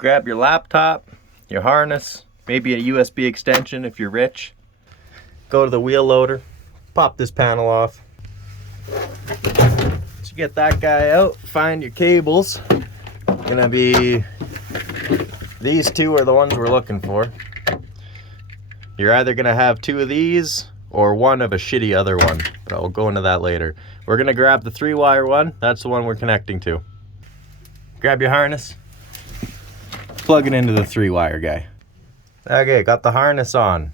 grab your laptop, your harness, maybe a USB extension if you're rich. Go to the wheel loader, pop this panel off. Once you get that guy out, find your cables. Gonna be, these two are the ones we're looking for. You're either gonna have two of these or one of a shitty other one, but I'll go into that later. We're gonna grab the 3-wire one. That's the one we're connecting to. Grab your harness, plug it into the 3-wire guy. Okay, got the harness on.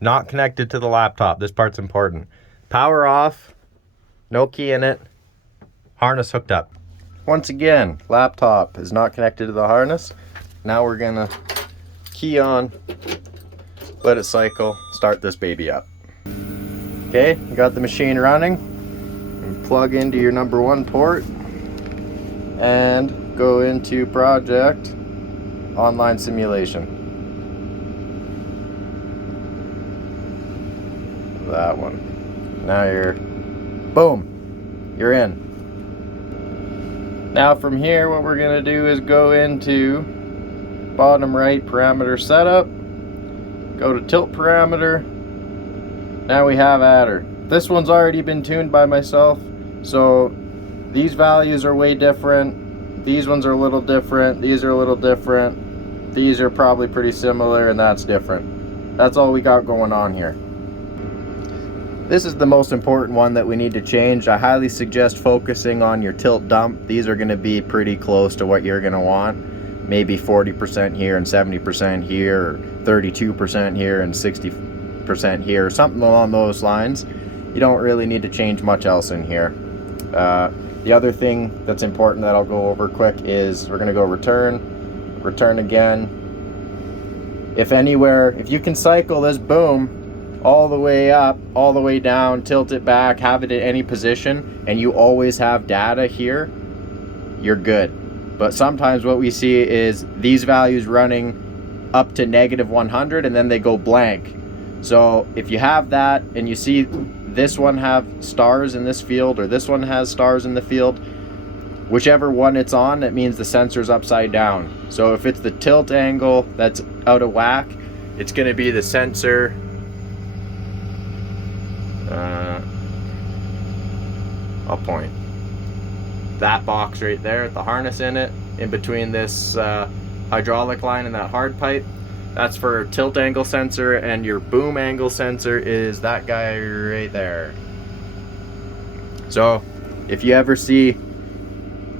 Not connected to the laptop. This part's important. Power off, no key in it, harness hooked up. Once again, laptop is not connected to the harness. Now we're gonna key on, let it cycle, start this baby up. Okay, you got the machine running. And plug into your number 1 port and go into project, online simulation. That one. Now you're, boom, you're in. Now from here, what we're gonna do is go into bottom right parameter setup, go to tilt parameter. Now we have adder. This one's already been tuned by myself, so these values are way different. These ones are a little different. These are a little different. These are probably pretty similar, and that's different. That's all we got going on here. This is the most important one that we need to change. I highly suggest focusing on your tilt dump. These are going to be pretty close to what you're going to want. Maybe 40% here and 70% here, or 32% here and 60% here, or something along those lines. You don't really need to change much else in here. The other thing that's important that I'll go over quick is we're going to go return, return again. If you can cycle this boom all the way up, all the way down, tilt it back, have it at any position, and you always have data here, you're good. But sometimes what we see is these values running up to -100 and then they go blank. So if you have that and you see this one have stars in this field or this one has stars in the field, whichever one it's on, that means the sensor's upside down. So if it's the tilt angle that's out of whack, it's going to be the sensor I'll point. That box right there with the harness in it, in between this hydraulic line and that hard pipe, that's for tilt angle sensor, and your boom angle sensor is that guy right there. So if you ever see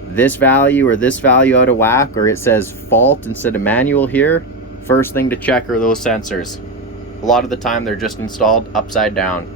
this value or this value out of whack, or it says fault instead of manual here, first thing to check are those sensors. A lot of the time they're just installed upside down.